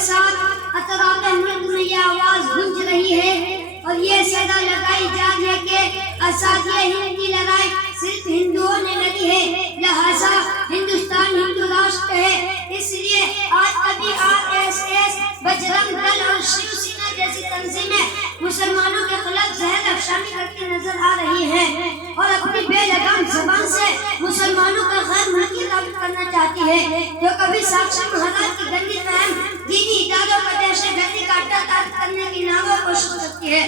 साथ अतराते मुल्क में ये आवाज गूंज रही है और ये सदा लगाई जा रही है कि आजादी हिंद की लड़ाई सिर्फ हिंदुओं ने लड़ी है, लिहाजा हिंदुस्तान हिंदू राष्ट्र है। इसलिए आज कभी आरएसएस, बजरंग दल और शिवसेना जैसी तंजीमें मुसलमानों के खिलाफ जहर अफशानी करती नजर आ रही हैं और अपनी बेलगाम जबान से मुसलमानों का गैर मुल्की साबित करना चाहती है, जो कभी साक्षी महाराज की गंदी फहम दीनी इदारों का दहशतगर्दी का अड्डा तारीफ करने की नागो कोशिश करती है।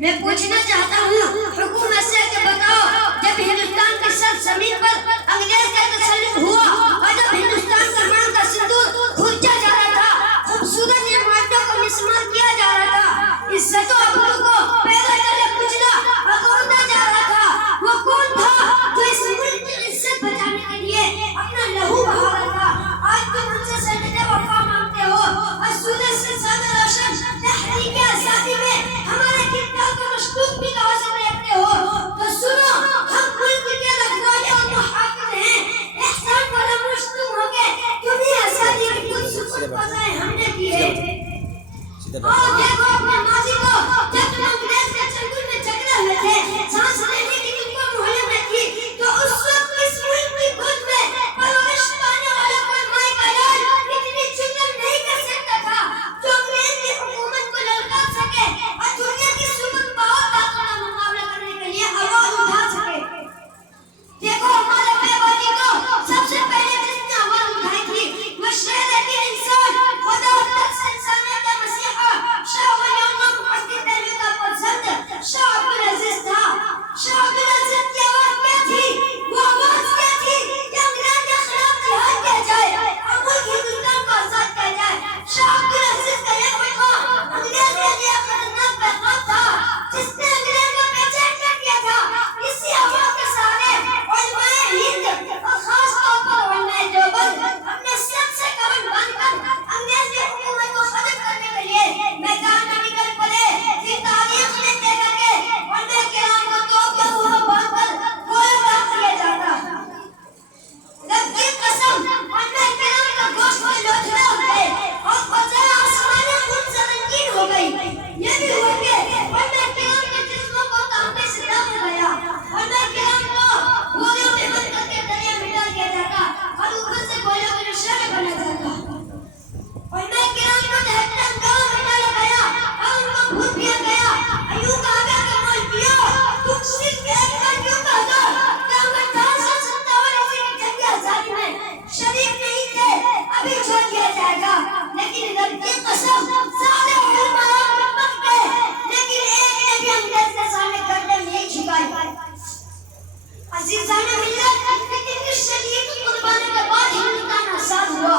मैं पूछना चाहता हूँ हुकूमत से कि बताओ, जब हिंदुस्तान की सब जमीन पर अंग्रेज का तसल्लुत हुआ और जब हिंदुस्तान का मान का सिंदूर खींचा जा रहा था, खूबसूरत इमारतों को मिसमार किया जा रहा था, इज्जतों अबरू को पैदा करके कुचला अगौता जा रहा था, वो कौन था जो इस मुल्क की इज्जत बचाने के लिए अपना लहू बहा रहा था? आज तुम हमसे सजदे वफा मांगते हो और सूरज से ज्यादा रोशन तहरीक आजादी में हमारे किरदार को मशकूक भी कहा से देखते हो, तो सुनो, हम मुल्क के रखवाले और मुहाफिज हैं। एहसान वाला मुश्तुम हो के तुम्हें आजादी की कुछ सुकून फजाएं हमने दी है। और देखो अपने माजी को, जब तुम अंग्रेज के चंगुल में जकड़े हुए थे, सांस लेने की तुमको मोहलत न थी, तो उस वक्त इस मुल्क की गोद में परवरिश पाने वाला कोई माई का लाल इतनी जुल्म नहीं कर सकता था जो अंग्रेज की हुकूमत को ललकार सके और दुनिया की सुबह बहुत ताकत का मुकाबला करने के लिए आवाज उठा सके। देखो हमारे बेबानी को सबसे पहले जिसने आवाज उठाई थी वो शेर के इंसान, खुदा तक से इंसानियत का मसीहा, शाह वली अल्लाह मुहद्दिस दहलीज का पसंद शाह अब्दुल अजीज था। शाह अब्दुल अजीज की आवाज क्या थी? वो आवाज क्या थी कि अंग्रेज के खिलाफ जिहाद किया जाए और मुल्क हिंदुस्तान को आजाद किया जाए। शाह अब्दुल अजीज का यह पैगाम अंग्रेज के लिए खतरनाक पैगाम था, जिसने अंग्रेज को बेचैन कर दिया था। इसी आवाज के सहारे उलमाए हिंद और खास तौर पर उलमाए देवबंद अपने सर से कफन बांधकर अंग्रेज की हुकूमत को खत्म करने के लिए मैदान में निकल पड़े। फिर तारीख ने देखा कि उलमाए किराम को तोप के मुंह बांधकर गोले मार दिया जाता। रब की कसम, उलमाए किराम का गोश्त में लोथड़े हो गए और फजर आसमानी खून से रंगीन हो गई। ये भी हुआ कि उलमाए किराम के जिस्मों को तांबे से डाला गया, उलमाए किराम को गोलियों में बंद करके दरिया में डाल दिया जाता और ऊपर से गोलियों के निशाने बना जाता। उलमाए किराम को जहन्नम गांव में डाला गया और उनको भूत दिया गया। यूं कहा गया कि मौलवियों, तुम सिर्फ एक बार क्यों कहा था कि हम 1857 ईस्वी की जंग आजादी में शरीक नहीं थे, अभी छोड़ दिया जाएगा। लेकिन रब की कसम, सारे उलमा उम्मत के, लेकिन एक ने भी अंग्रेज के सामने गर्दन नहीं झुकाई। अजीजाने मिल्लत, लेकिन इस शरीयत की कुर्बानी के बाद हिंदुस्तान आजाद हुआ।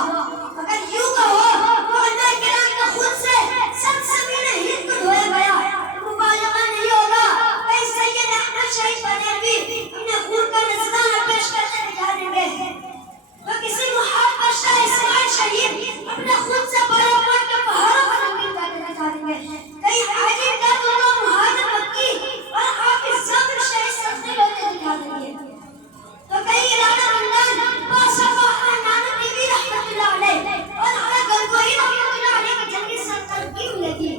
अगर यूं कहो तो उलमाए किराम के खून से सब ज़मीन हिंद को धोया गया, मुबालगा नहीं होगा। कई सैयद अहमद शहीद बनेगी अपने खून का नजराना पेश करके दिखा देंगे, तो किसी मुहाल पर शाह इस्माइल शहीद अपने खून से बराबर के पहाड़ों पर रंगीन करके दिखा देंगे। कई आजिब का दोनों मुहाजिर मक्की और हाफिज ज़ाकिर शहीद सफीर होते दिखा देंगे, तो कई राणा मंडल बादशाह नाना बीबी रहमतुल्लाह अलैह और आला गंगोही रहमतुल्लाह अलैह की जंगी सरकार की लगी।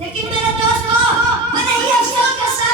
लेकिन मेरे दोस्तों, बड़े ही अफसोस के साथ